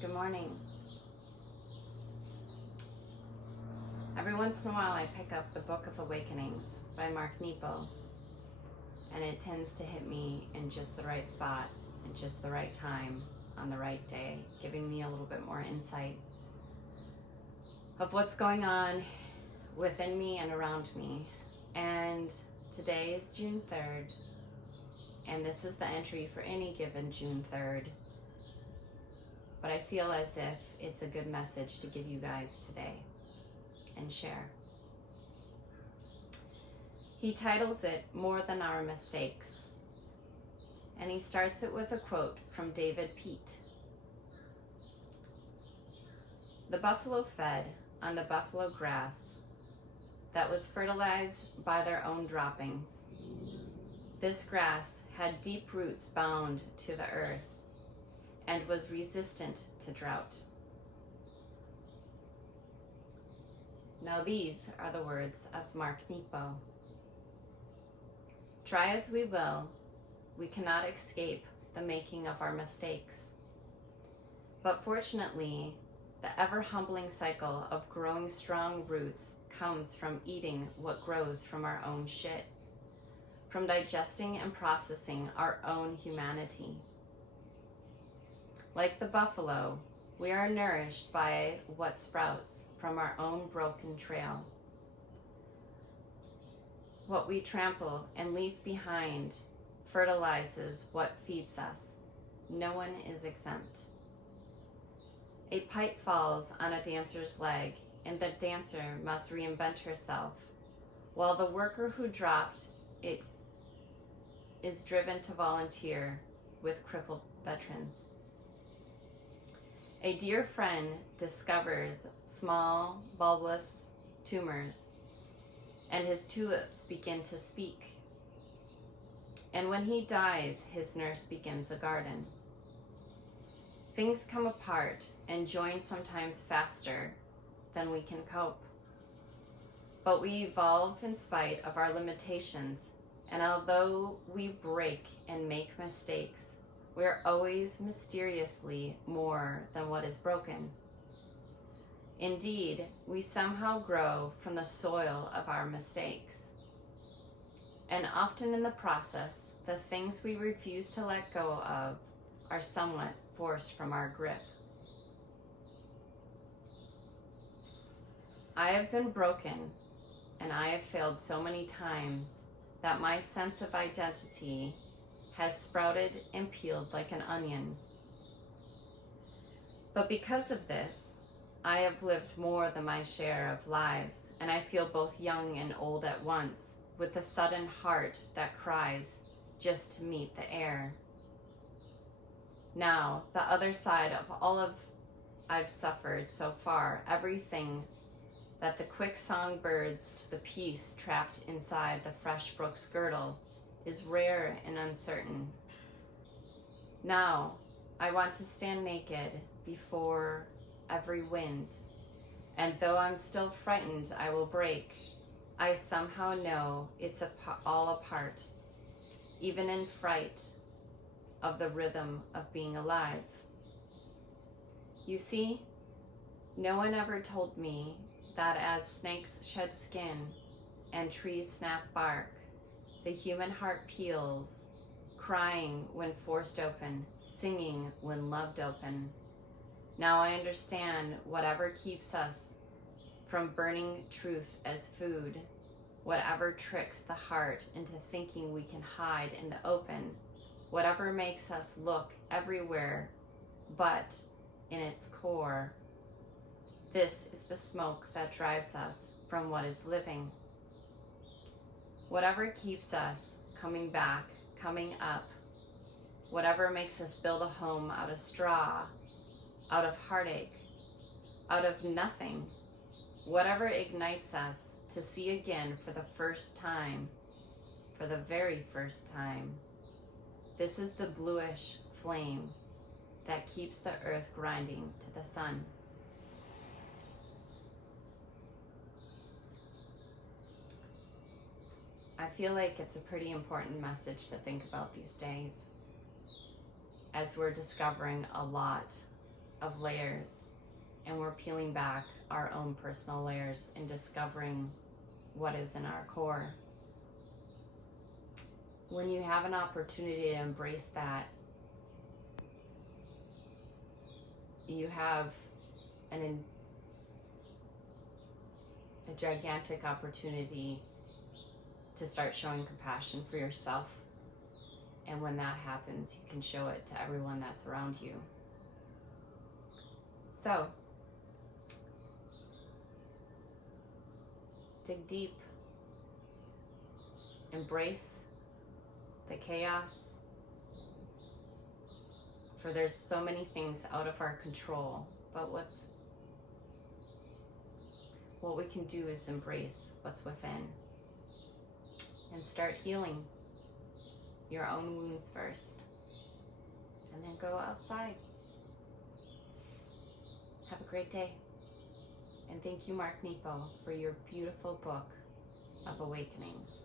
Good morning. Every once in a while I pick up the Book of Awakenings by Nepo, and it tends to hit me in just the right spot, in just the right time, on the right day, giving me a little bit more insight of what's going on within me and around me. And today is June 3rd, and this is the entry for any given June 3rd. But I feel as if it's a good message to give you guys today and share. He titles it More Than Our Mistakes. And he starts it with a quote from David Pete. The buffalo fed on the buffalo grass that was fertilized by their own droppings. This grass had deep roots bound to the earth and was resistant to drought. Now these are the words of Nepo. Try as we will, we cannot escape the making of our mistakes. But fortunately, the ever-humbling cycle of growing strong roots comes from eating what grows from our own shit, from digesting and processing our own humanity. Like the buffalo, we are nourished by what sprouts from our own broken trail. What we trample and leave behind fertilizes what feeds us. No one is exempt. A pipe falls on a dancer's leg, and the dancer must reinvent herself, while the worker who dropped it is driven to volunteer with crippled veterans. A dear friend discovers small, bulbous tumors, and his tulips begin to speak. And when he dies, his nurse begins a garden. Things come apart and join sometimes faster than we can cope. But we evolve in spite of our limitations, and although we break and make mistakes, we are always mysteriously more than what is broken. Indeed, we somehow grow from the soil of our mistakes. And often in the process, the things we refuse to let go of are somewhat forced from our grip. I have been broken, and I have failed so many times that my sense of identity has sprouted and peeled like an onion. But because of this, I have lived more than my share of lives, and I feel both young and old at once, with a sudden heart that cries just to meet the air. Now, the other side of all of I've suffered so far, everything that the quick songbirds to the peace trapped inside the fresh brook's girdle is rare and uncertain. Now, I want to stand naked before every wind, and though I'm still frightened I will break, I somehow know it's all a part, even in fright, of the rhythm of being alive. You see, no one ever told me that as snakes shed skin and trees snap bark, the human heart peels, crying when forced open, singing when loved open. Now I understand whatever keeps us from burning truth as food, whatever tricks the heart into thinking we can hide in the open, whatever makes us look everywhere but in its core. This is the smoke that drives us from what is living. Whatever keeps us coming back, coming up, whatever makes us build a home out of straw, out of heartache, out of nothing, whatever ignites us to see again for the first time, for the very first time. This is the bluish flame that keeps the earth grinding to the sun. I feel like it's a pretty important message to think about these days, as we're discovering a lot of layers, and we're peeling back our own personal layers and discovering what is in our core. When you have an opportunity to embrace that, you have a gigantic opportunity to start showing compassion for yourself. And when that happens, you can show it to everyone that's around you. So, dig deep. Embrace the chaos. For there's so many things out of our control, but what we can do is embrace what's within and start healing your own wounds first, and then go outside. Have a great day. And thank you, Mark Nepo, for your beautiful book of awakenings.